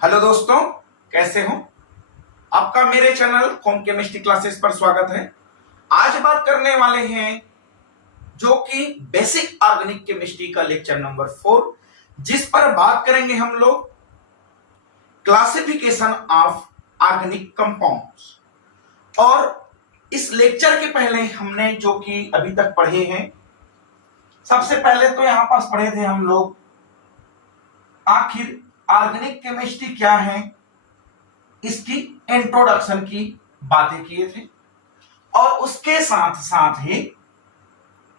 Hello दोस्तों, कैसे हो? आपका मेरे चैनल होम केमिस्ट्री क्लासेस पर स्वागत है। आज बात करने वाले हैं जो कि बेसिक ऑर्गेनिक केमिस्ट्री का लेक्चर नंबर 4, जिस पर बात करेंगे हम लोग क्लासिफिकेशन ऑफ ऑर्गेनिक कंपाउंड्स। और इस लेक्चर के पहले हमने जो कि अभी तक पढ़े हैं, सबसे पहले तो यहां पास पढ़े थे हम लोग आखिर ऑर्गेनिक केमिस्ट्री क्या है, इसकी इंट्रोडक्शन की बातें किए थे और उसके साथ साथ ही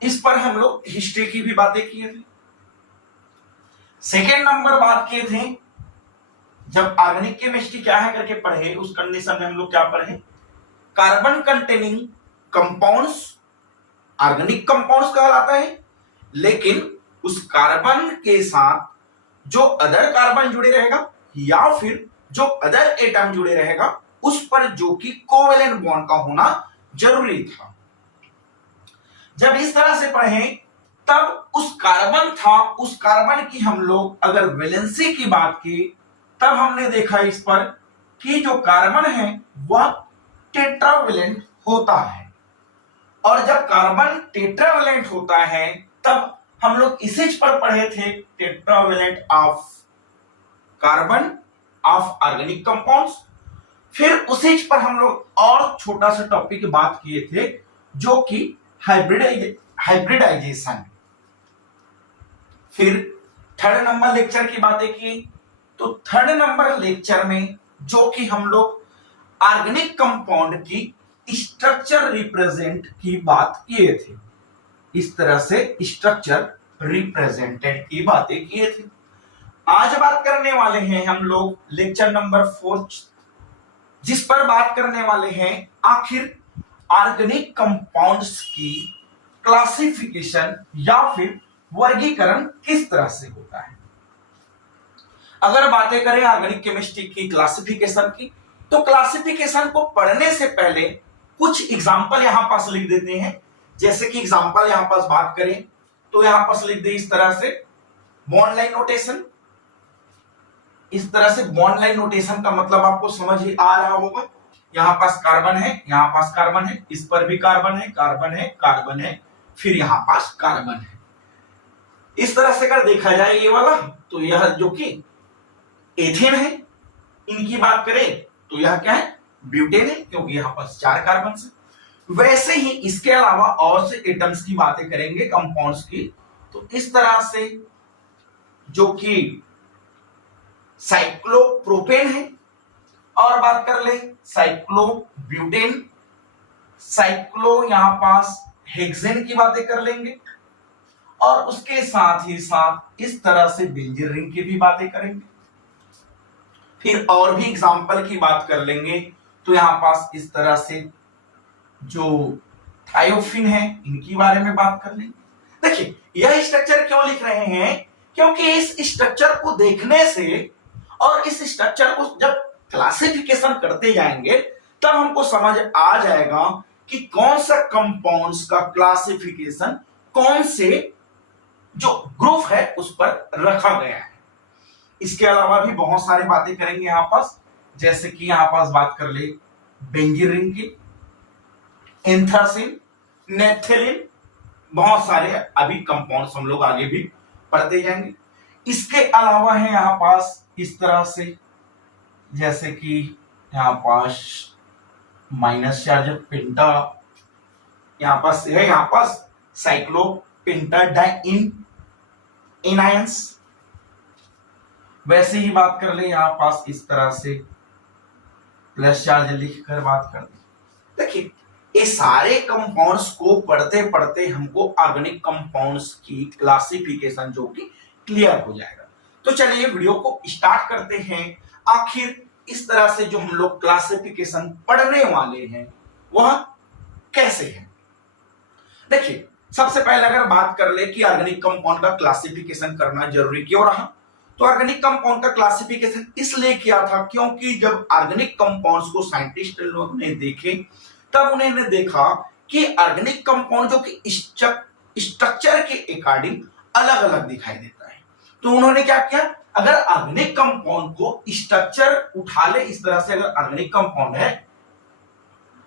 इस पर हम लोग हिस्ट्री की भी बातें किए थे। सेकेंड नंबर बात किए थे जब ऑर्गेनिक केमिस्ट्री क्या है करके पढ़े, उस कंडीशन में हम लोग क्या पढ़े, carbon containing compounds organic compounds कहलाता है, लेकिन उस कार्बन के साथ जो अदर कार्बन जुड़े रहेगा या फिर जो अदर एटम जुड़े रहेगा उस पर जो कि कोवेलेंट बॉन्ड का होना जरूरी था। जब इस तरह से पढ़े तब उस कार्बन की हम लोग अगर वैलेंसी की बात की तब हमने देखा इस पर कि जो कार्बन है वह टेट्रावेलेंट होता है, और जब कार्बन टेट्रावेलेंट होता है तब हम लोग इसी पर पढ़े थे tetravalent of carbon of organic compounds. फिर उसी पर हम लोग और छोटा सा टॉपिक की बात किए थे जो कि हाइब्रिडाइजेशन। फिर थर्ड नंबर लेक्चर की बातें की, तो थर्ड नंबर लेक्चर में जो कि हम लोग ऑर्गेनिक कंपाउंड की स्ट्रक्चर रिप्रेजेंट की बात किए थे, इस तरह से स्ट्रक्चर रिप्रेजेंटेड की बातें किए थे। आज बात करने वाले हैं हम लोग लेक्चर नंबर 4, जिस पर बात करने वाले हैं आखिर ऑर्गेनिक कंपाउंड्स की क्लासिफिकेशन या फिर वर्गीकरण किस तरह से होता है। अगर बातें करें ऑर्गेनिक केमिस्ट्री की क्लासिफिकेशन की, तो क्लासिफिकेशन को पढ़ने से पहले कुछ एग्जांपल यहां पास लिख देते हैं। जैसे कि एग्जांपल यहां पास बात करें तो यहां पास लिख दे इस तरह से बॉन्ड लाइन नोटेशन। इस तरह से बॉन्ड लाइन नोटेशन का मतलब आपको समझ ही आ रहा होगा। यहां पास कार्बन है, यहां पास कार्बन है, इस पर भी कार्बन है, कार्बन है, कार्बन है, फिर यहां पास कार्बन है। इस तरह से अगर देखा जाए ये वाला, तो यह जो कि एथेन है, इनकी बात करें तो यह क्या है, ब्यूटेन है, क्योंकि यहां पास 4 कार्बन है। वैसे ही इसके अलावा और से एटम्स की बातें करेंगे कंपाउंड्स की, तो इस तरह से जो कि साइक्लोप्रोपेन है, और बात कर ले साइक्लोब्यूटेन, साइक्लो यहां पास हेक्सेन की बातें कर लेंगे, और उसके साथ ही साथ इस तरह से बेंजीन रिंग की भी बातें करेंगे। फिर और भी एग्जांपल की बात कर लेंगे, तो यहां पास इस तरह से जो थायोफिन है इनकी बारे में बात कर लेंगे। देखिए यह स्ट्रक्चर क्यों लिख रहे हैं, क्योंकि इस स्ट्रक्चर को देखने से और इस स्ट्रक्चर को जब क्लासिफिकेशन करते जाएंगे तब हमको समझ आ जाएगा कि कौन सा कंपाउंड्स का क्लासिफिकेशन कौन से जो ग्रुप है उस पर रखा गया है। इसके अलावा भी बहुत सारी बातें करेंगे यहां पास, जैसे कि यहां पास बात कर ले बेंजीन रिंग की, एंथ्रासिन, नेप्थेलिन, बहुत सारे अभी कंपाउंड्स हम लोग आगे भी पढ़ते जाएंगे। इसके अलावा है यहां पास इस तरह से, जैसे कि यहां पास माइनस चार्ज पेंटा, यहां पास है, यहां पास साइक्लोपेंटाडाइन एनायंस। वैसे ही बात कर ले यहां पास इस तरह से प्लस चार्ज लिखकर बात कर दे। देखिए ये सारे कंपाउंड्स को पढ़ते पढ़ते हमको ऑर्गेनिक कंपाउंड्स की क्लासिफिकेशन जो कि क्लियर हो जाएगा। तो चलिए वीडियो को स्टार्ट करते हैं। आखिर इस तरह से जो हम लोग क्लासिफिकेशन पढ़ने वाले हैं वह कैसे है। देखिए सबसे पहले अगर बात कर ले कि ऑर्गेनिक कंपाउंड का क्लासिफिकेशन करना जरूरी क्यों रहा, तो ऑर्गेनिक कंपाउंड का क्लासिफिकेशन इसलिए किया था क्योंकि जब ऑर्गेनिक कंपाउंड्स को साइंटिस्ट लोग ने देखे तब उन्होंने देखा कि ऑर्गेनिक कंपाउंड जो कि स्ट्रक्चर के अकॉर्डिंग अलग अलग दिखाई देता है। तो उन्होंने क्या किया, अगर ऑर्गेनिक कंपाउंड को स्ट्रक्चर उठा ले इस तरह से, अगर ऑर्गेनिक कंपाउंड है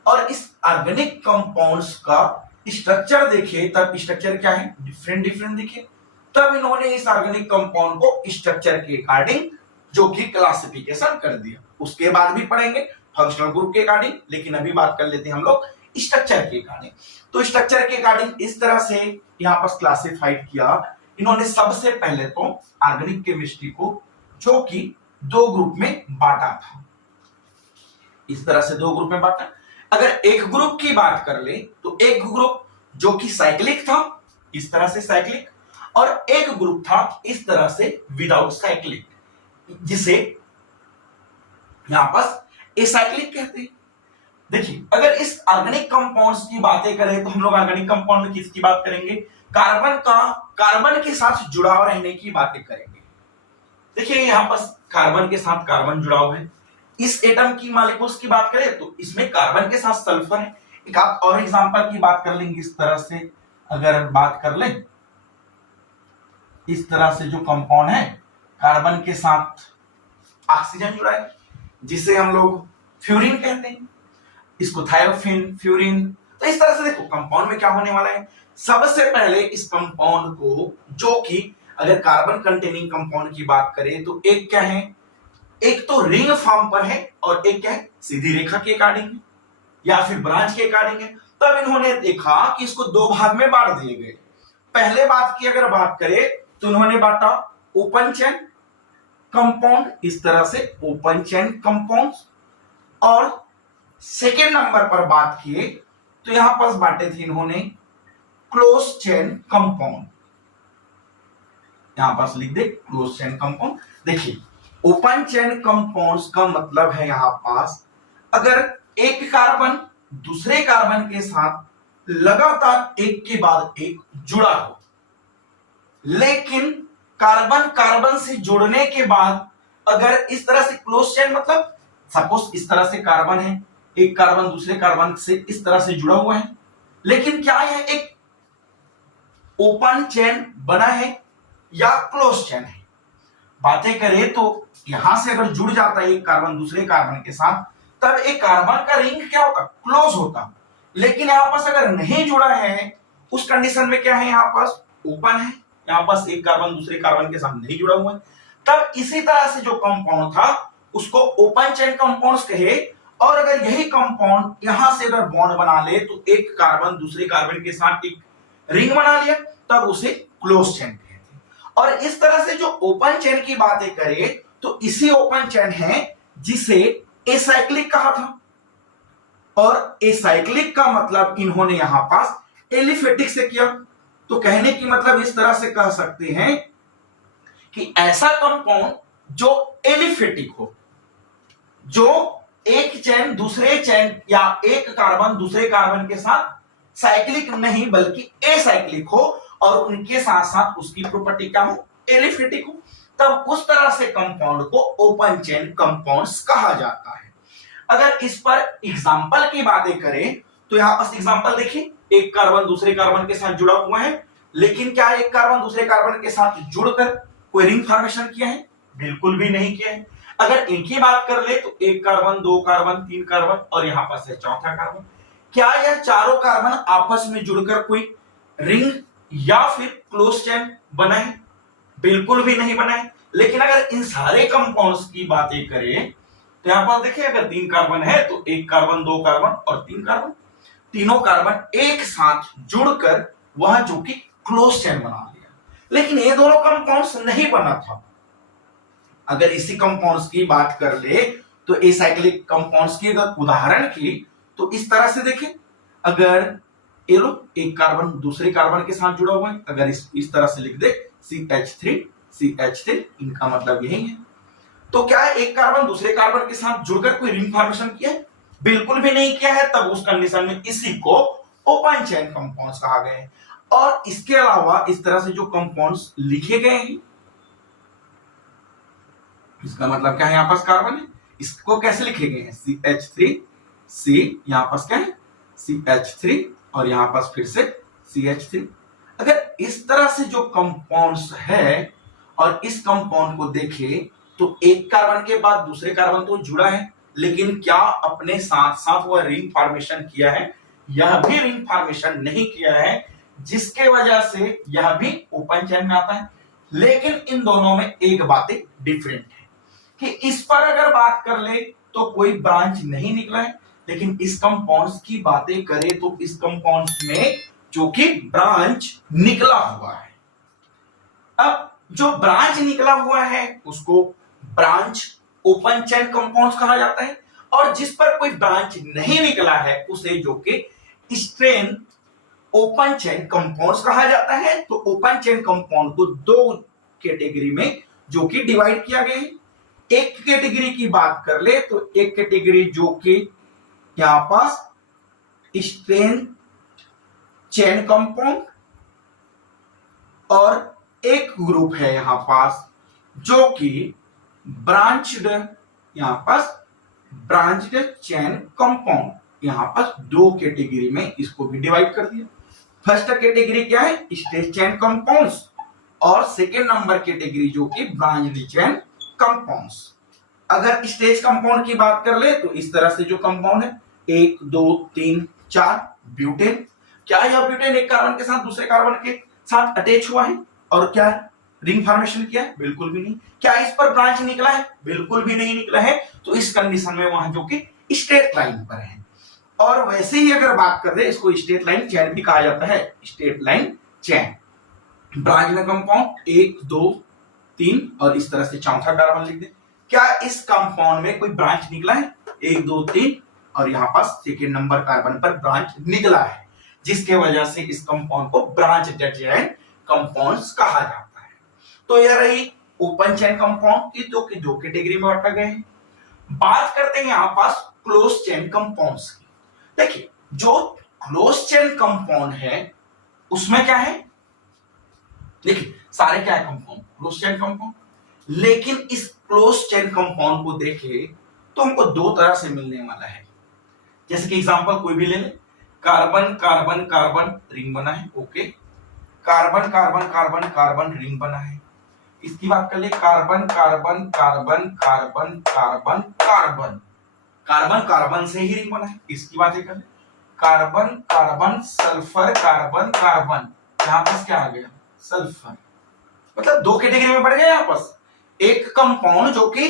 और इस ऑर्गेनिक कंपाउंड्स का स्ट्रक्चर देखे, तब स्ट्रक्चर क्या है, डिफरेंट डिफरेंट दिखे, तब इन्होंने इस ऑर्गेनिक कंपाउंड को स्ट्रक्चर के अकॉर्डिंग जो कि क्लासिफिकेशन कर दिया। उसके बाद भी पढ़ेंगे फंक्शनल ग्रुप के अकॉर्डिंग, लेकिन अभी बात कर लेते हैं हम लोग स्ट्रक्चर के अकॉर्डिंग। तो स्ट्रक्चर के अकॉर्डिंग इस तरह से यहां पर क्लासिफाइड किया इन्होंने। सबसे पहले तो ऑर्गेनिक केमिस्ट्री को जो कि दो ग्रुप में बांटा था, इस तरह से दो ग्रुप में बांटा। अगर एक ग्रुप की बात कर ले तो एक ग्रुप जो कि साइक्लिक था, इस तरह से साइक्लिक, और एक ग्रुप था इस तरह से विदाउट साइक्लिक, जिसे यहां पर एसाइक्लिक कहते हैं। देखिए, अगर इस ऑर्गेनिक कंपाउंड्स की बातें करें तो हम लोग ऑर्गेनिक कंपाउंड में किसकी बात करेंगे, कार्बन के साथ जुड़ाव रहने की बातें करेंगे। देखिए यहां पर कार्बन के साथ कार्बन जुड़ाव है। इस एटम की मॉलिक्यूल्स की बात करें तो इसमें कार्बन के साथ सल्फर है। एक आप और एग्जांपल की बात कर लेंगे, इस तरह से अगर बात कर ले, इस तरह से जो कंपाउंड है कार्बन के साथ ऑक्सीजन जुड़ा है, जिसे हम लोग फ्यूरिन कहते हैं, इसको थायोफिन, फ्यूरिन। तो इस तरह से देखो कंपाउंड में क्या होने वाला है। सबसे पहले इस कंपाउंड को, जो कि अगर कार्बन कंटेनिंग कंपाउंड की बात करें तो एक क्या है, एक तो रिंग फॉर्म पर है और एक क्या है, सीधी रेखा के अकॉर्डिंग है या फिर ब्रांच के अकॉर्डिंग है। तब इन्होंने देखा कि इसको दो भाग में बांट दिए गए। पहले बात की अगर बात करें तो इन्होंने बांटा ओपन चेन कंपाउंड, इस तरह से ओपन चेन कंपाउंड्स, और सेकेंड नंबर पर बात किए तो यहां पर बांटे थे इन्होंने क्लोज चेन कंपाउंड। यहां पर लिख दे क्लोज चेन कंपाउंड। देखिए ओपन चेन कंपाउंड्स का मतलब है यहां पास अगर एक कार्बन दूसरे कार्बन के साथ लगातार एक के बाद एक जुड़ा हो, लेकिन कार्बन कार्बन से जुड़ने के बाद अगर इस तरह से क्लोज चेन, मतलब सपोज इस तरह से कार्बन है, एक कार्बन दूसरे कार्बन से इस तरह से जुड़ा हुआ है, लेकिन क्या यह एक ओपन चेन बना है या क्लोज चेन है। बातें करें तो यहां से अगर जुड़ जाता है एक कार्बन दूसरे कार्बन के साथ, तब एक कार्बन का रिंग क्या होता, क्लोज होता। लेकिन यहां पास अगर नहीं जुड़ा है, उस कंडीशन में क्या है, यहां पास ओपन है, यहां पास एक कार्बन दूसरे कार्बन के साथ नहीं जुड़ा हुआ है। तब इसी तरह से जो कंपाउंड था उसको ओपन चेन कंपाउंड्स कहे। और अगर यही कंपाउंड यहां से अगर बॉन्ड बना ले तो एक कार्बन दूसरे कार्बन के साथ एक रिंग बना लिया, तब उसे क्लोज चेन कहते हैं। और इस तरह से जो ओपन चेन की बातें करें तो इसी ओपन चेन है जिसे एसाइक्लिक कहा था। और एसाइक्लिक का मतलब इन्होंने यहां पास एलिफेटिक से किया। तो कहने की मतलब इस तरह से कह सकते हैं कि ऐसा कंपाउंड जो एलिफेटिक हो, जो एक चेन दूसरे चेन या एक कार्बन दूसरे कार्बन के साथ साइक्लिक नहीं बल्कि एसाइक्लिक हो, और उनके साथ साथ उसकी प्रॉपर्टी क्या हो, एलिफेटिक हो, तब उस तरह से कंपाउंड को ओपन चेन कंपाउंड्स कहा जाता है। अगर इस पर एग्जांपल की बातें करें तो यहां पर एग्जांपल देखिए, एक कार्बन दूसरे कार्बन के साथ जुड़ा हुआ है, लेकिन क्या एक कार्बन दूसरे कार्बन के साथ जुड़कर कोई रिंग फॉर्मेशन किया है, बिल्कुल भी नहीं किया है। अगर इनकी बात कर ले तो एक कार्बन, दो कार्बन, तीन कार्बन और यहां पर से चौथा कार्बन। क्या यह चारों कार्बन आपस में जुड़कर कोई रिंग या फिर क्लोज चेन बना है, बिल्कुल भी नहीं बना है। लेकिन अगर इन सारे कंपाउंड्स की बातें करें तो यहां पर देखिए, अगर तीन कार्बन है तो एक कार्बन, दो कार्बन और तीन कार्बन, तीनों कार्बन एक साथ जुड़कर वह जो कि क्लोज चेन बना लिया। लेकिन ये दोनों कंपाउंड्स नहीं बना था। अगर इसी कंपाउंड्स की बात कर ले तो एसाइक्लिक कंपाउंड्स की अगर उदाहरण की तो इस तरह से देखें, अगर ये लो एक कार्बन दूसरे कार्बन के साथ जुड़ा हुआ है, अगर इस तरह से लिख दे CH3, इनका मतलब यही है। तो क्या है, एक कार्बन दूसरे कार्बन के साथ जुड़कर कोई रिंग फॉर्मेशन किया है, बिल्कुल भी नहीं किया है। तब उस कंडीशन में इसी को ओपन चेन कंपाउंड्स कहा गया है। और इसके अलावा इस तरह से जो कंपाउंड्स लिखे गए हैं, इसका मतलब क्या है, यहां पास कार्बन है, इसको कैसे लिखे गए हैं, CH3C, यहां पास क्या है CH3 और यहां पास फिर से CH3। अगर इस तरह से जो कंपाउंड्स है और इस कंपाउंड को देखें तो एक कार्बन के बाद दूसरे कार्बन तो जुड़ा है, लेकिन क्या अपने साथ साथ वह रिंग फॉर्मेशन किया है? यह भी रिंग फॉर्मेशन नहीं किया है, जिसके वजह से यह भी ओपन चेन में आता है। लेकिन इन दोनों में एक बात डिफरेंट है कि इस पर अगर बात कर ले तो कोई ब्रांच नहीं निकला है, लेकिन इस कंपाउंड्स की बातें करें तो इस कंपाउंड्स में जो कि ब्रांच निकला हुआ है। अब जो ब्रांच निकला हुआ है उसको ब्रांच ओपन चेन कंपाउंड्स कहा जाता है, और जिस पर कोई ब्रांच नहीं निकला है उसे जो कि स्ट्रेन ओपन चेन कंपाउंड्स कहा जाता है। तो ओपन चेन कंपाउंड को दो कैटेगरी में जो कि डिवाइड किया गया है। एक कैटेगरी की बात कर ले तो एक कैटेगरी जो कि यहां पास स्ट्रेन चेन कंपाउंड, और एक ग्रुप है यहां पास जो कि ब्रांच्ड, यहां पास ब्रांच्ड चेन कंपाउंड। यहां पास दो कैटेगरी में इसको भी डिवाइड कर दिया। फर्स्ट कैटेगरी क्या है? स्ट्रेच चेन कंपाउंड्स, और सेकेंड नंबर कैटेगरी जो कि ब्रांच्ड चेन कंपाउंड्स। अगर स्ट्रेच कंपाउंड की बात कर ले तो इस तरह से जो कंपाउंड है 1 2 3 4 ब्यूटेन। क्या यह ब्यूटेन एक कार्बन के साथ दूसरे कार्बन के साथ अटैच हुआ है और क्या रिंग फॉर्मेशन किया है? बिल्कुल भी नहीं। क्या इस पर ब्रांच निकला है? बिल्कुल भी नहीं निकला है। तो इस कंडीशन में वहां जो कि स्ट्रेट लाइन पर है। और वैसे ही अगर बात कर दे, इसको स्ट्रेट लाइन चेन भी कहा जाता है, स्ट्रेट लाइन चेन। ब्रांच में कंपाउंड 1 2 3 और इस तरह से चौथा कार्बन लिख दे। क्या इस कंपाउंड में कोई ब्रांच निकला है? 1 2 3 और यहां पास सेकेंड नंबर कार्बन पर ब्रांच निकला है, जिसके वजह से इस कंपाउंड को ब्रांच्ड चेन कंपाउंड्स कहा जाता है। तो यह रही ओपन चेन कंपाउंड की दो कैटेगरी में बांटा गया है। बात करते हैं यहां पास क्लोज चेन कंपाउंड्स की। देखिए, जो क्लोज चेन कंपाउंड है उसमें क्या है? देखिए, सारे क्या है? Compound, close chain compound. लेकिन इस क्लोज चेन कंपाउंड को देखें तो हमको दो तरह से मिलने वाला है। जैसे कि एग्जांपल कोई भी ले ले, कार्बन कार्बन कार्बन रिंग बना है, okay. Carbon carbon carbon carbon ring बना है। इसकी बात कर ले, carbon carbon carbon carbon carbon carbon carbon carbon से ही रिंग बना है। इसकी बात कर ले, carbon carbon sulphur carbon carbon, यहां पास क्या आ गया? सल्फर। मतलब दो कैटेगरी में बढ़ गए यहां पास। एक कंपाउंड जो कि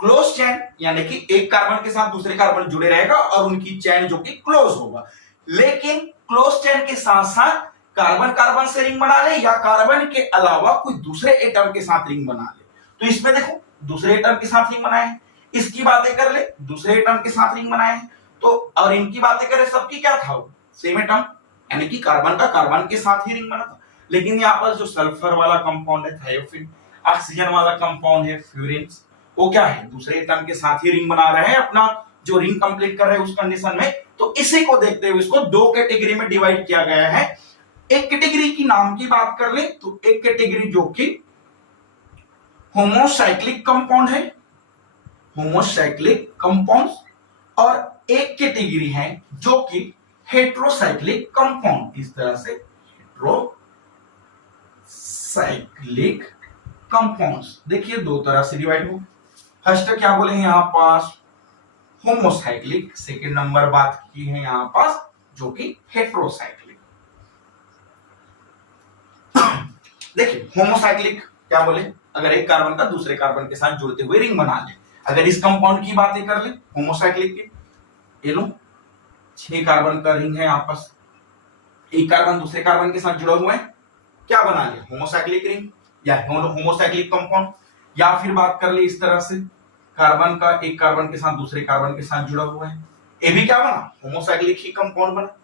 क्लोज चेन, यानी कि एक कार्बन के साथ दूसरे कार्बन जुड़े रहेगा और उनकी चेन जो कि क्लोज होगा। लेकिन क्लोज चेन के साथ साथ कार्बन कार्बन से रिंग बना ले या कार्बन के अलावा कोई दूसरे एटम के साथ रिंग बना ले। तो इसमें देखो, दूसरे एटम के साथ रिंग बनाए हैं। इसकी बातें कर ले, दूसरे एटम के साथ रिंग बनाए हैं। तो और इनकी बातें करें, सबकी क्या था? सेम एटम, यानी कि कार्बन का कार्बन के साथ ही रिंग बना था। लेकिन यहाँ पर जो सल्फर वाला कंपाउंड है थायोफिन, ऑक्सीजन वाला कंपाउंड है फ्यूरिन, वो क्या है? दूसरे एटम के साथ ही रिंग बना रहे हैं, अपना जो रिंग कंप्लीट कर रहे हैं उस कंडीशन में। तो इसी को देखते हुए इसको दो कैटेगरी में डिवाइड किया गया है। एक कैटेगरी की नाम की बात कर ले तो एक कैटेगरी जो कि होमोसाइक्लिक कंपाउंड है, होमोसाइक्लिक कंपाउंड, और एक कैटेगरी है जो कि हेट्रोसाइक्लिक कंपाउंड। इस तरह से हेट्रोसाइक्लिक कंपाउंड्स देखिए दो तरह से डिवाइड हो। फर्स्ट क्या बोले यहां पास? होमोसाइक्लिक। सेकेंड नंबर बात की है यहां पास जो कि हेट्रोसाइक्लिक। देखिए, होमोसाइक्लिक क्या बोले? अगर एक कार्बन का दूसरे कार्बन के साथ जुड़ते हुए रिंग बना ले। अगर इस कंपाउंड की बातें कर ले होमोसाइक्लिक की, ये लो 6 कार्बन का रिंग है आपस, एक कार्बन दूसरे कार्बन के साथ जुड़ा हुआ है, क्या बना ले? होमोसाइक्लिक रिंग या होमोसाइक्लिक कंपाउंड। या फिर बात कर ले इस तरह से, कार्बन का एक कार्बन के साथ दूसरे कार्बन के साथ जुड़ा हुआ है, ये भी क्या बना? होमोसाइक्लिक ही कंपाउंड बना।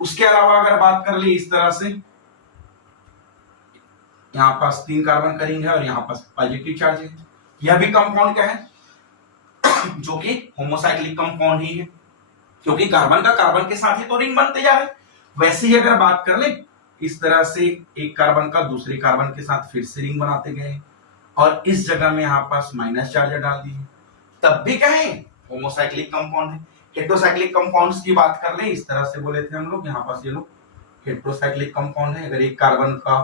उसके अलावा अगर बात कर ले इस तरह से, यहाँ पास 3 कार्बन का रिंग है और यहाँ पास पॉजिटिव चार्ज है, यह भी कंपाउंड क्या है? जो कि होमोसाइक्लिक कंपाउंड ही है, क्योंकि कार्बन का कार्बन के साथ ही तो रिंग बनते जा रहे। वैसे ही अगर बात कर ले इस तरह से, एक कार्बन का दूसरे कार्बन के साथ फिर से रिंग बनाते गए और इस जगह में यहाँ पास माइनस चार्ज डाल दिए, तब भी क्या है? होमोसाइक्लिक कंपाउंड है। हेट्रोसाइक्लिक कंपाउंड्स की बात कर ले, इस तरह से बोले थे हम लोग, यहाँ पास ये लोग हेट्रोसाइक्लिक कंपाउंड है। अगर एक कार्बन का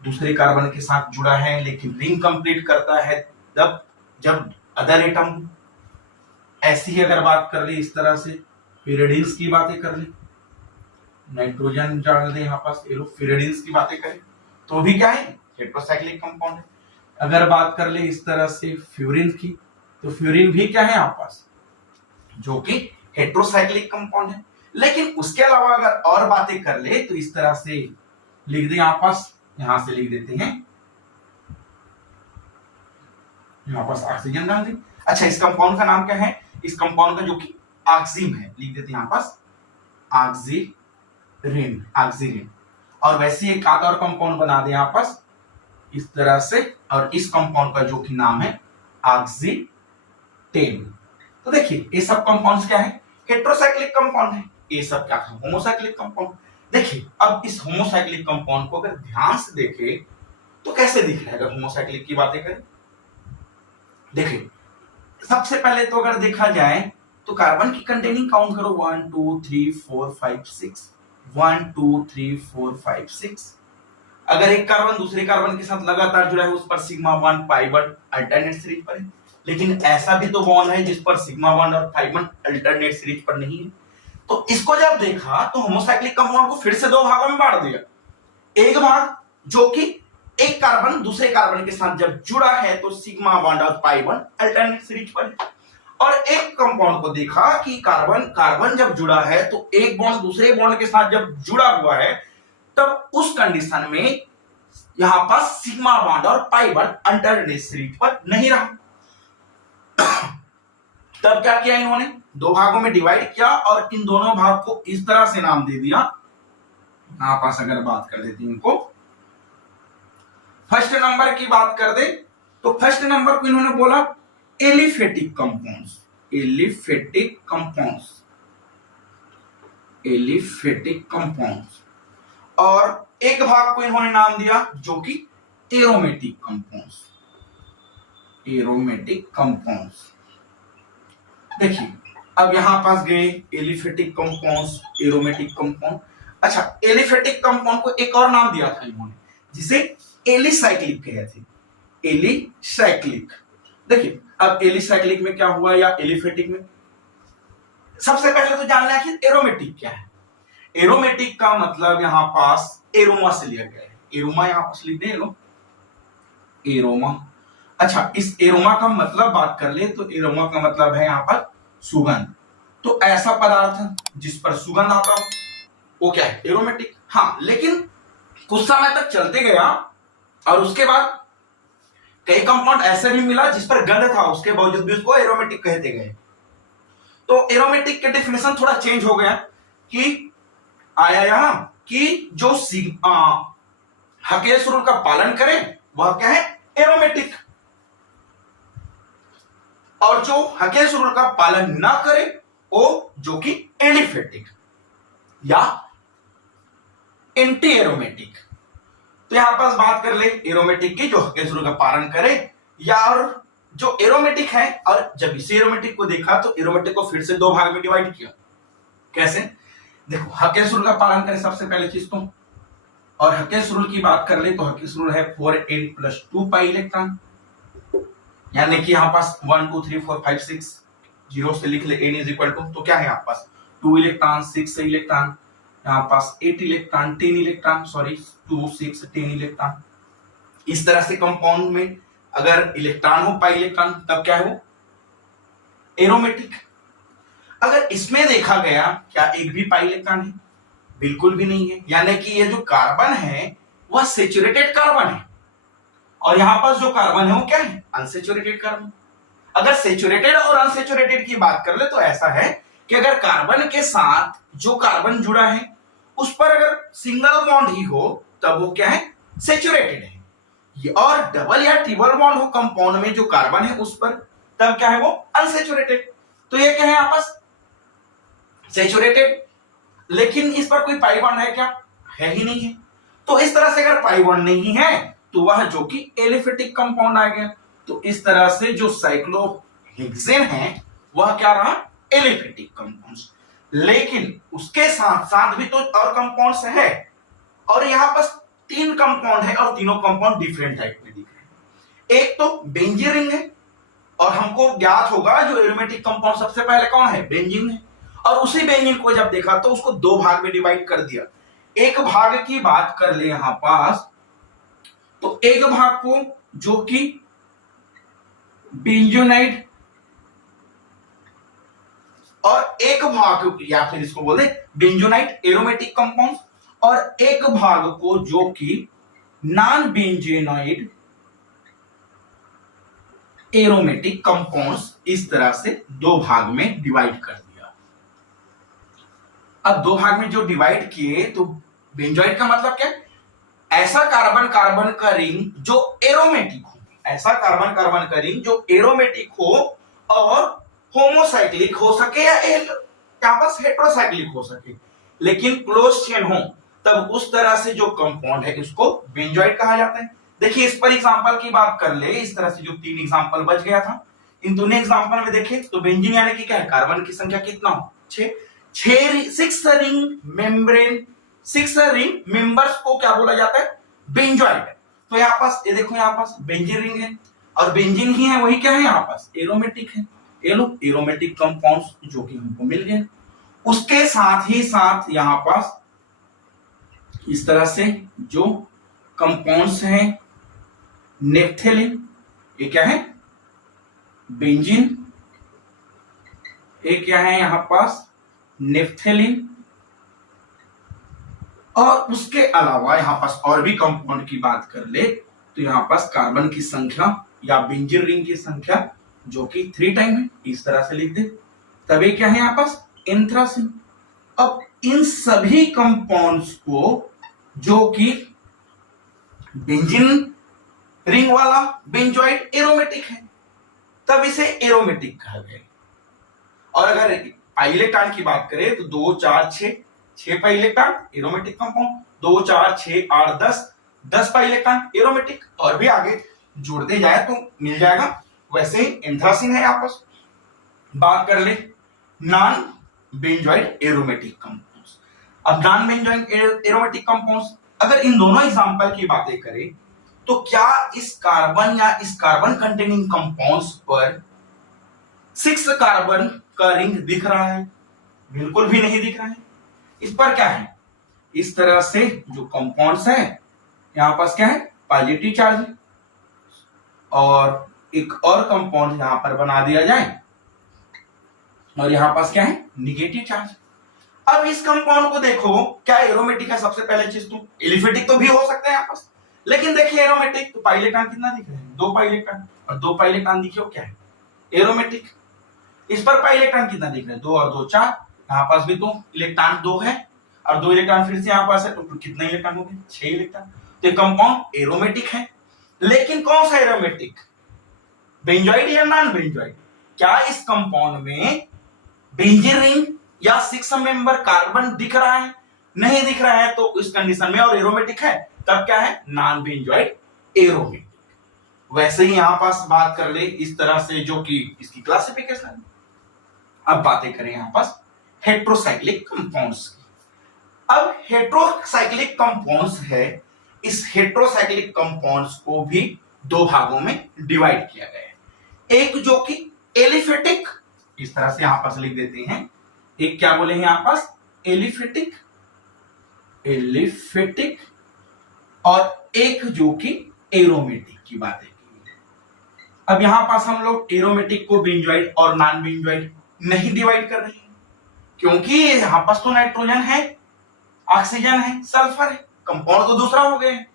दूसरे कार्बन के साथ जुड़ा है लेकिन रिंग कंप्लीट करता है तब जब अदर एटम। ऐसी ही अगर बात कर ली इस तरह से पिरिडिन्स की बातें कर ली, नाइट्रोजन डाल दे यहाँ पास, पिरिडिन्स की बातें करें तो भी क्या है हेटेरोसाइक्लिक कंपाउंड है। अगर बात कर ले इस तरह से फ्यूरिन की, तो फ्यूरिन भी क्या है यहाँ पास जो कि हेटेरोसाइक्लिक कंपाउंड है। लेकिन उसके अलावा अगर और बातें कर ले तो इस तरह से लिख दे यहाँ पास, यहां से लिख देते हैं यहाँ पास ऑक्सीजन डाल दे। अच्छा, इस कंपाउंड का नाम क्या है? इस कंपाउंड का जो कि ऑक्सीम है, लिख देते हैं यहाँ पास ऑक्सीरिन, ऑक्सीरिन। और वैसे एक और कंपाउंड बना दे यहाँ पास इस तरह से, और इस कंपाउंड का जो कि नाम है ऑक्सीटेन। तो देखिए ये सब कंपाउंड्स क्या है? हेटेरोसाइक्लिक कंपाउंड है। ये सब क्या था? Homocyclic compound. देखिए अब इस होमोसाइक्लिक कंपाउंड को अगर ध्यान से देखें तो कैसे दिख रहा है अगर होमोसाइक्लिक की बातें करें? देखिए सबसे पहले तो अगर देखा जाए तो कार्बन की कंटेनिंग काउंट करो 1 2 3 4 5 6, 1 2 3 4 5 6। अगर एक कार्बन दूसरे कार्बन के साथ लगातार जुड़ा है उस पर सिग्मा 1 पाई 1 अल्टरनेट सीरीज पर है। लेकिन ऐसा भी तो बॉन्ड है जिस पर सिग्मा 1 और पाई 1 अल्टरनेट सीरीज पर नहीं है। तो इसको जब देखा तो होमोसाइक्लिक कंपाउंड को फिर से दो भागों में बांट दिया। एक भाग जो कि एक कार्बन दूसरे कार्बन के साथ जब जुड़ा है तो सिग्मा 1 और पाई 1 अल्टरनेट सीरीज पर है। और एक कंपाउंड को देखा कि कार्बन कार्बन जब जुड़ा है तो एक बॉन्ड दूसरे बॉन्ड के साथ जब जुड़ा हुआ है तब उस कंडीशन में यहां पर सिग्मा बॉन्ड और पाई 1 अल्टरनेट सीरीज पर नहीं रहा। तब क्या किया इन्होंने? दो भागों में डिवाइड किया और इन दोनों भाग को इस तरह से नाम दे दिया। यहां पास अगर बात कर देते हैं इनको, फर्स्ट नंबर की बात कर दे तो फर्स्ट नंबर को इन्होंने बोला aliphatic compounds, aliphatic compounds, aliphatic compounds. और एक भाग को इन्होंने नाम दिया जो कि एरोमेटिक कंपाउंड्स, एरोमेटिक कंपाउंड्स। देखिए अब यहां पास गए एलिफेटिक कंपाउंड्स, एरोमेटिक कंपाउंड। अच्छा, एलिफेटिक कंपाउंड को एक और नाम दिया था इन्होंने जिसे एलिसाइक्लिक कहे थे, एलिसाइक्लिक। देखिए अब एलिसाइक्लिक में क्या हुआ या एलिफेटिक में, सबसे पहले तो जानना है कि एरोमेटिक क्या है। एरोमेटिक का मतलब यहां पास एरोमा से लिया गया है, एरोमा यहां पास लिख दें एरोमा। अच्छा, इस एरोमा का मतलब बात कर ले तो एरोमा का मतलब है यहां पर सुगंध। तो ऐसा पदार्थ जिस पर सुगंध आता हो वो क्या है? एरोमेटिक। हाँ, लेकिन कुछ समय तक चलते गया और उसके बाद कई कंपाउंड ऐसे भी मिला जिस पर गंध था, उसके बावजूद भी उसको एरोमेटिक कहते गए। तो एरोमेटिक के डेफिनेशन थोड़ा चेंज हो गया कि आया यहां कि जो हकेस रूल का पालन करे वह क्या है? एरोमेटिक। और जो हकेस रूल का पालन ना करे वो जो कि एलिफेटिक या एंटी एरोमेटिक। तो यहां पास बात कर ले एरोमेटिक की, जो हकेस रूल का पालन करे, या और जो एरोमेटिक है। और जब इसे एरोमेटिक को देखा तो एरोमेटिक को फिर से दो भाग में डिवाइड किया। कैसे? देखो, हकेस रूल का पालन करें सबसे पहले चीज तो, और हकेस रूल की बात कर ले तो हकेस रूल है 4n + 2 पाई इलेक्ट्रॉन, यानी कि यहां पास 1 2 3 4 5 6 जीरो से लिख ले n इज इक्वल टू, तो क्या है यहां पास 2 इलेक्ट्रॉन 6 इलेक्ट्रॉन, यहां पास 8 इलेक्ट्रॉन 10 इलेक्ट्रॉन, सॉरी 2 6 10 इलेक्ट्रॉन। इस तरह से कंपाउंड में अगर इलेक्ट्रॉन हो पाई इलेक्ट्रॉन तब क्या है वो? एरोमेटिक। अगर इसमें देखा गया क्या एक भी पाई इलेक्ट्रॉन है? बिल्कुल भी नहीं है, यानी कि ये जो कार्बन है वह सैचुरेटेड कार्बन है और यहां पास जो कार्बन है वो क्या है? Unsaturated carbon. अगर सैचुरेटेड और अनसैचुरेटेड की बात कर ले तो ऐसा है कि अगर कार्बन के साथ जो कार्बन जुड़ा है उस पर अगर सिंगल बॉन्ड ही हो तब वो क्या है? सैचुरेटेड है। ये और डबल या ट्रिपल बॉन्ड हो कंपाउंड में जो कार्बन है उस पर तब क्या है? वो अनसैचुरेटेड। तो ये क्या है यहां पास? सैचुरेटेड। लेकिन इस पर कोई पाई बॉन्ड है क्या? है ही नहीं है। तो इस तरह से अगर पाई बॉन्ड नहीं है तो वह जो कि एलिफेटिक कंपाउंड आ गया। तो इस तरह से जो साइक्लोहेक्सेन है वह क्या रहा? Aliphatic compounds. लेकिन उसके साथ साथ भी तो और कंपाउंड्स है और यहां पर तीन कंपाउंड है और तीनों कंपाउंड डिफरेंट टाइप में दिख रहे हैं। एक तो बेंजीन रिंग है और हमको ज्ञात होगा जो एरोमेटिक कंपाउंड सबसे पहले कौन है, बेंजीन है। और उसी बेंजीन को जब देखा तो उसको दो भाग में डिवाइड कर दिया। एक भाग की बात कर ले यहां पास, तो एक भाग को जो कि बेंजोनाइड और एक भाग या फिर इसको बोले बेंजोनाइट एरोमेटिक कंपाउंड, और एक भाग को जो कि नॉन बेंजोनाइड एरोमेटिक कंपाउंड्स, इस तरह से दो भाग में डिवाइड कर दिया। अब दो भाग में जो डिवाइड किए तो बेंजोइड का मतलब क्या, ऐसा कार्बन कार्बन का रिंग जो एरोमेटिक हो, ऐसा कार्बन कार्बन का रिंग जो एरोमेटिक हो और होमोसाइक्लिक हो सके या यहां पर हेटेरोसाइक्लिक हो सके, लेकिन क्लोज चेन हो, तब उस तरह से जो कंपाउंड है उसको बेंजोइड कहा जाता है। देखिए इस पर एग्जांपल की बात कर ले, इस तरह से जो तीन एग्जांपल बच गया था, इन दोनों एग्जांपल में देखें तो बेंजीन यानी कि क्या है, कार्बन की संख्या कितना हो, 6 रिंग मेम्ब्रेन, 6 रिंग मेंबर्स को क्या बोला जाता है, बेंजोइड। तो यहाँ पास ये देखो, यहाँ पास बेंजीन रिंग है और बेंजीन ही है, वही क्या है यहाँ पास एरोमेटिक है। ये लो एरोमेटिक कंपाउंड्स जो कि हमको मिल गए। उसके साथ ही साथ यहाँ पास इस तरह से जो कंपाउंड्स हैं, नेप्थेलिन, ये क्या है बेंजीन, ये क्या है यहाँ पास नेप्थेलिन, और उसके अलावा यहां पास और भी कंपाउंड की बात कर ले तो यहां पास कार्बन की संख्या या बेंजीन रिंग की संख्या जो कि 3 टाइम है, इस तरह से लिख दे, तभी क्या है यहाँ पास एंथ्रासिन। अब इन सभी कंपाउंड्स को जो कि बेंजीन रिंग वाला बेंजोइड एरोमेटिक है, तब इसे एरोमेटिक कहा गया। और अगर पाइलेटान की बात करें तो 2 4 6 पाइलेटान एरोमेटिक कंपाउंड, 2 4 6 8 10 पाइलेटान एरोमेटिक, और भी आगे जोड़ते जाए तो मिल जाएगा। वैसे एंथ्रासिन है आपस। बात कर ले नॉन बेंजोइड एरोमेटिक कंपाउंड्स। अब नॉन बेंजोइड एरोमेटिक कंपाउंड्स, अगर इन दोनों एग्जांपल की बातें करें तो क्या इस कार्बन या इस कार्बन कंटेनिंग कंपाउंड्स पर 6 कार्बन का रिंग दिख रहा है? बिल्कुल भी नहीं दिख रहा है। इस पर क्या है, इस तरह से जो कंपाउंड्स है यहां पास क्या है पॉजिटिव चार्ज, और एक और कंपाउंड यहां पर बना दिया जाए और यहां पास क्या है निगेटिव चार्ज। अब इस कंपाउंड को देखो, क्या एरोमेटिक है? सबसे पहले चीज तो एलिफेटिक तो भी हो सकते हैं आपस, लेकिन देखिए एरोमेटिक तो पाइलेटान कितना दिख रहा है, 2 पाइलेटान, और 2 पाइलेटान दिखियो क्या है एरोमेटिक। इस पर पाइलेटान कितना दिख रहा है, 2 और 2 4, यहाँ पास भी तो इलेक्ट्रॉन 2 है और 2 इलेक्ट्रॉन फिर से यहाँ पास है, तो कितने इलेक्ट्रॉन हो गए 6 इलेक्ट्रॉन। तो ये कंपाउंड एरोमेटिक है, लेकिन कौन सा एरोमेटिक, बेंजोइड या नॉन बेंजोइड? क्या इस कंपाउंड में बेंजीन रिंग या 6 मेंबर कार्बन दिख रहा है? नहीं दिख रहा है, तो इस कंडीशन में और एरोमेटिक है, तब क्या है नॉन बेंजोइड एरोमेटिक। वैसे ही यहां पास बात कर ले इस तरह से जो कि इसकी क्लासिफिकेशन। अब बातें करें यहां पास हेटेरोसाइक्लिक कंपाउंड्स की। अब हेटेरोसाइक्लिक कंपाउंड्स है, इस हेटेरोसाइक्लिक कंपाउंड्स को भी 2 भागों में डिवाइड किया गया है। एक जो कि एलिफेटिक, इस तरह से यहां पास लिख देते हैं, एक क्या बोले हैं यहां पास एलिफेटिक, और एक जो कि एरोमेटिक की बात है। अब यहां पास हम लोग एरोमेटिक को बेंजोइड और नॉन बेंजोइड नहीं डिवाइड कर रहे हैं, क्योंकि यहां पास तो नाइट्रोजन है, ऑक्सीजन है, सल्फर है, कंपाउंड तो दूसरा हो गए हैं,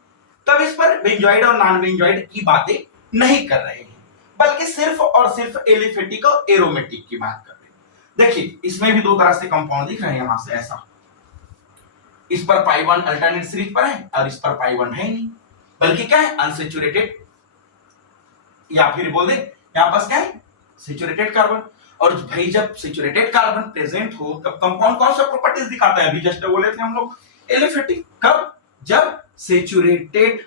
तब इस पर बेंजोइड और नॉन बेंजोइड की बातें नहीं कर रहे हैं, बल्कि सिर्फ और सिर्फ एलिफेटिक और एरोमेटिक की बात कर रहे हैं। देखिए इसमें भी 2 तरह से कंपाउंड दिख रहे हैं यहां से, ऐसा इस पर पाई 1 अल्टरनेट सीरीज पर है और इस पर पाई 1 है नहीं, बल्कि क्या है अनसेचुरेटेड, या फिर बोल दे यहां पास क्या है सेचुरेटेड कार्बन। और भाई जब सेचुरेटेड कार्बन प्रेजेंट हो तब कंपाउंड कौन सा प्रॉपर्टीज दिखाता है? अभी जस्ट बोले थे हम लोग एलिफेटिक। कब? जब सेचुरेटेड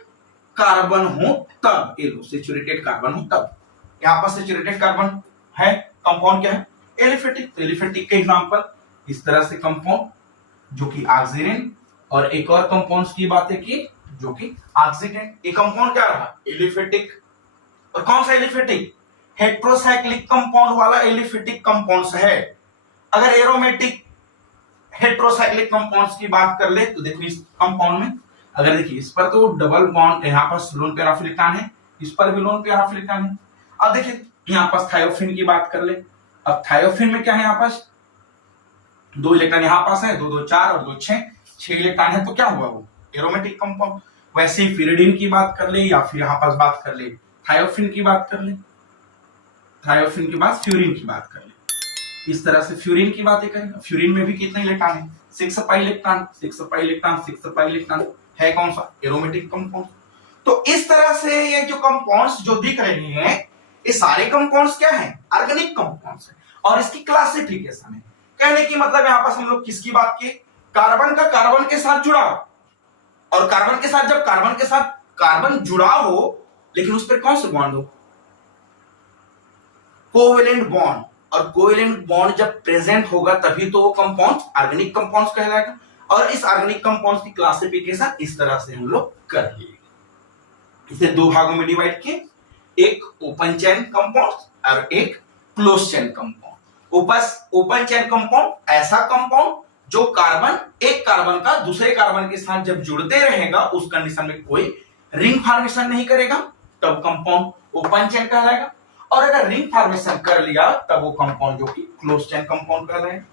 कार्बन हो तब, ये लो सेचुरेटेड कार्बन हो तब। यहां पर सेचुरेटेड कार्बन है, कंपाउंड क्या है एलिफेटिक। तो एलिफेटिक के एग्जांपल इस तरह से कंपाउंड जो कि ऑक्सीजन, और एक और कंपाउंड्स की बातें की जो कि ऑक्सीडेंट। ये कंपाउंड क्या रहा, एलिफेटिक। और कौन सा एलिफेटिक, हेट्रोसाइक्लिक कंपाउंड वाला एलिफेटिक कंपाउंड्स है। अगर एरोमेटिक हेट्रोसाइक्लिक कंपाउंड्स की बात कर ले तो देखो इस कंपाउंड में अगर देखिए इस पर तो डबल बॉन्ड, यहाँ पर लोन पेयर ऑफ इलेक्ट्रॉन है, इस पर भी लोन पेयर ऑफ इलेक्ट्रॉन है। अब देखिए यहाँ पास थायोफिन की बात कर ले, अब थायोफिन में क्या है, यहाँ पास 2 इलेक्ट्रॉन यहाँ पास है, 2 2 4 और 2 6 इलेक्ट्रॉन है, तो क्या हुआ वो एरोमेटिक कंपाउंड। वैसे ही पिरिडिन की बात कर ले या फिर यहाँ पास बात कर ले थायोफिन की बात कर ले, थायोफिन के बाद फ्यूरिन की बात कर ले, इस तरह से फ्यूरिन की बातें करें। फ्यूरिन में भी कितने इलेक्ट्रॉन है, 6 pi electron, 6 pi electron, 6 pi electron है, कौन सा एरोमेटिक कंपाउंड। तो इस तरह से ये जो कंपाउंड्स जो दिख रहे हैं ये सारे कंपाउंड्स क्या हैं, ऑर्गेनिक कंपाउंड्स हैं। और इसकी क्लासिफिकेशन है, कहने की मतलब यहाँ पर हम लोग किसकी बात की, कार्बन का कार्बन के साथ जुड़ाव, और कार्बन के साथ जब कार्बन के साथ कार्बन जुड़ा हो लेकिन उस पर कौन से बॉन्ड हो, कोवेलेंट बॉन्ड, और कोवेलेंट बॉन्ड जब प्रेजेंट होगा तभी तो वो कंपाउंड ऑर्गेनिक कंपाउंड्स कहलाएगा। और इस ऑर्गेनिक कंपाउंड्स की क्लासिफिकेशन इस तरह से हम लोग कर लिए, इसे 2 भागों में डिवाइड किए, एक ओपन चेन कंपाउंड और एक close chain compound. Open chain compound ऐसा कंपाउंड जो कार्बन एक कार्बन का दूसरे कार्बन के साथ जब जुड़ते रहेगा उस कंडीशन में कोई रिंग फॉर्मेशन नहीं करेगा तब कंपाउंड ओपन चेन कहलाएगा। और अगर रिंग फॉर्मेशन कर लिया तब वो कंपाउंड जो कि क्लोज चेन कंपाउंड कहलाएगा।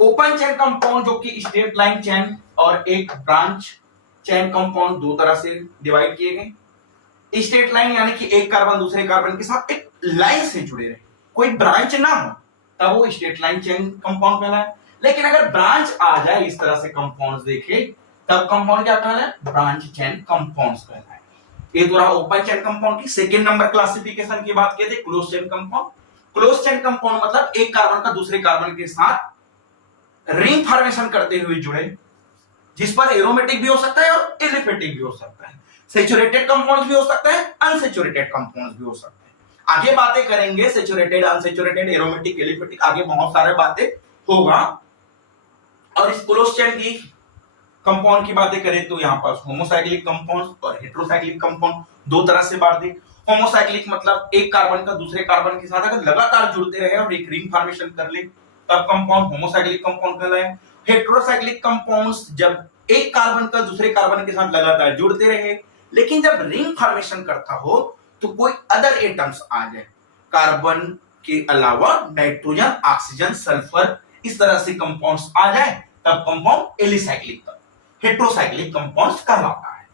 ओपन चेन कंपाउंड जो कि स्ट्रेट लाइन चेन और एक ब्रांच चेन कंपाउंड 2 तरह से डिवाइड किए गए। स्ट्रेट लाइन यानी कि एक कार्बन दूसरे कार्बन के साथ एक लाइन से जुड़े रहे, कोई ब्रांच ना हो, तब वो स्ट्रेट लाइन चेन कंपाउंड कहलाए। लेकिन अगर ब्रांच आ जाए इस तरह से कंपाउंड्स देखे तब कंपाउंड क्या कहलाए, ब्रांच चेन कंपाउंड्स कहलाए। ये तो रहा ओपन चेन कंपाउंड की। सेकंड नंबर क्लासिफिकेशन की बात की थी close chain compound. Close chain compound मतलब एक कार्बन का दूसरे कार्बन के साथ रिंग फॉर्मेशन करते हुए जुड़े, जिस पर एरोमेटिक भी हो सकता है और एलिफेटिक भी हो सकता है, सैचुरेटेड कंपाउंड्स भी हो सकता है, अनसैचुरेटेड कंपाउंड्स भी हो सकते हैं। आगे बातें करेंगे सैचुरेटेड, अनसैचुरेटेड, एरोमेटिक, एलिफेटिक, आगे बहुत सारे बातें होगा। और इस क्लोज चेन की कंपाउंड की बातें करें तो यहाँ पर होमोसाइक्लिक कंपाउंड और हेट्रोसाइक्लिक कंपाउंड 2 तरह से बांट दे। होमोसाइक्लिक मतलब एक कार्बन का दूसरे कार्बन के साथ अगर लगातार जुड़ते रहे और एक रिंग फॉर्मेशन कर ले तब कंपाउंड होमोसाइक्लिक कंपाउंड कहलाए। हेट्रोसाइक्लिक कंपाउंड्स जब एक कार्बन का दूसरे कार्बन के साथ लगातार जुड़ते रहे लेकिन जब रिंग फॉर्मेशन करता हो तो कोई अदर एटम्स आ जाए, कार्बन के अलावा नाइट्रोजन, ऑक्सीजन, सल्फर, इस तरह से कंपाउंड्स आ जाए तब कंपाउंड एलिसाइक्लिक, हेट्रोसाइक्लिक कंपाउंड्स कहलाता है।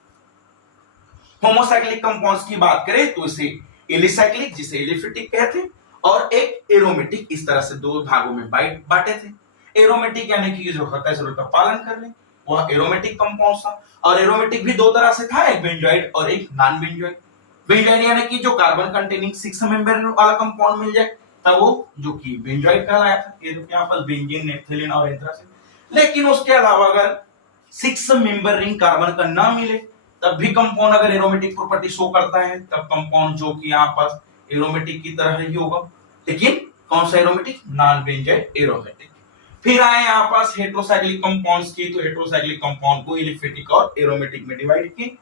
होमोसाइक्लिक कंपाउंड्स की बात करें तो इसे एलिसाइक्लिक जिसे एलिफेटिक कहते हैं और एक एरोमेटिक, इस तरह से 2 भागों में बांटे थे। एरोमेटिक यानी कि जो होता है जरूरत का पालन कर ले वह एरोमेटिक कंपाउंड था। और एरोमेटिक भी 2 तरह से था, एक बेंजोइड और एक नॉन बेंजोइड। बेंजोइड यानी कि जो कार्बन कंटेनिंग 6 मेंबर वाला कंपाउंड मिल जाए तब वो जो कि बेंजोइड कहलाया था। ये तो यहाँ पर बेंजीन, नेफ्थेलिन और एंथ्रासिन। लेकिन उसके अलावा अगर 6 मेंबर रिंग कार्बन का ना मिले तब भी कंपाउंड अगर एरोमेटिक प्रॉपर्टी शो करता है तब कंपाउंड जो कि यहाँ पर एरोमेटिक की तरह ही होगा। लेकिन कौन सा एरोमेटिक, नॉन बेंजोइड एरोमेटिक। फिर आए यहाँ पास हेट्रोसाइक्लिक कंपाउंड्स की, तो हेट्रोसाइक्लिक कंपाउंड को एलिफेटिक और एरोमेटिक में डिवाइड किए।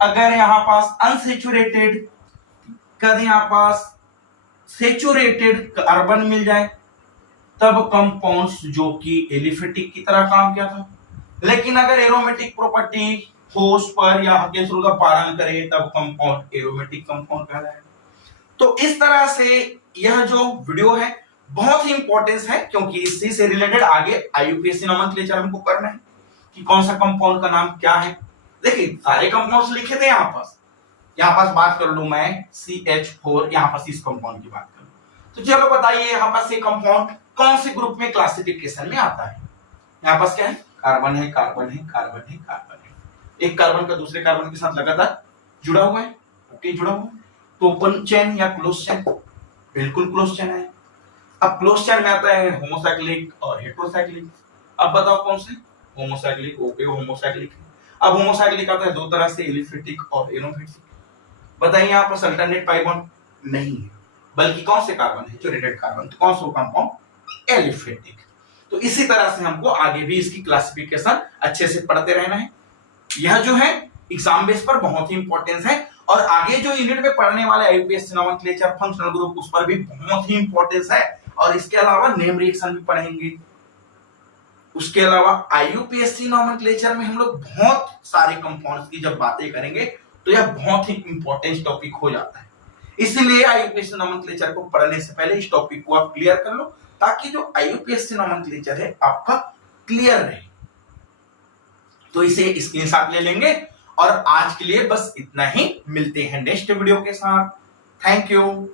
अगर यहाँ पास अनसैचुरेटेड कद यहाँ पास सैचुरेटेड कार्बन मिल जाए तब कंपाउंड्स जो कि एलिफेटिक की तरह काम किया था। लेकिन अगर एरोमेटिक प्रॉपर्टी हो उस पर या के रूल का पालन करे तब कंपाउंड एरोमेटिक कंपाउंड कहलाएगा। तो इस तरह से यह जो वीडियो है बहुत ही इंपॉर्टेंस है क्योंकि इसी से रिलेटेड आगे आईयूपीएससी नोमेनक्लेचर हमको करना है कि कौन सा कंपाउंड का नाम क्या है। देखिए सारे कंपाउंड्स लिखे थे यहाँ पास बात कर लूं मैं CH4, यहाँ पास इस कंपाउंड की बात करूं तो चलो बताइए यहाँ पास ये कंपाउंड कौन से ग्रुप में क्लासिफिकेशन में आता है। यहाँ पास क्या है, कार्बन है, कार्बन है, कार्बन है, कार्बन है। एक कार्बन का दूसरे कार्बन के साथ लगातार जुड़ा हुआ है, ओके जुड़ा हुआ है। तो ओपन चेन या क्लोज चेन, बिल्कुल क्लोज चेन है। अब क्लोज चेन में आता है होमोसाइक्लिक और हेट्रोसाइक्लिक। अब बताओ कौन से, होमोसाइक्लिक, ओके होमोसाइक्लिक। अब होमोसाइक्लिक आता है 2 तरह से, एलिफेटिक और एरोमेटिक। बताइए यहाँ पर अल्टरनेट पाई बॉन्ड नहीं है बल्कि कौन से कार्बन है, सैचुरेटेड कार्बन, तो कौन सा कंपाउंड, एलिफेटिक। तो इसी तरह से हमको आगे भी इसकी क्लासिफिकेशन अच्छे से पढ़ते रहना है। यह जो है एग्जाम बेस पर बहुत ही इंपॉर्टेंस है। और आगे जो यूनिट में पढ़ने वाले आईयूपीएससी नोमेनक्लेचर, फंक्शनल ग्रुप, उस पर भी बहुत ही इंपॉर्टेंस है। और इसके अलावा नेम रिएक्शन भी पढ़ेंगे। उसके अलावा आईयूपीएससी नोमेनक्लेचर में हम लोग बहुत सारे कंपाउंड्स की जब बातें करेंगे तो यह बहुत ही इंपॉर्टेंट टॉपिक हो जाता है। इसलिए आईयूपीएससी नोमेनक्लेचर को पढ़ने से पहले इस टॉपिक को आप क्लियर कर लो, ताकि जो आईयूपीएससी नोमेनक्लेचर है आपका क्लियर रहे। तो इसे स्क्रीनशॉट ले लेंगे। और आज के लिए बस इतना ही, मिलते हैं नेक्स्ट वीडियो के साथ। Thank you.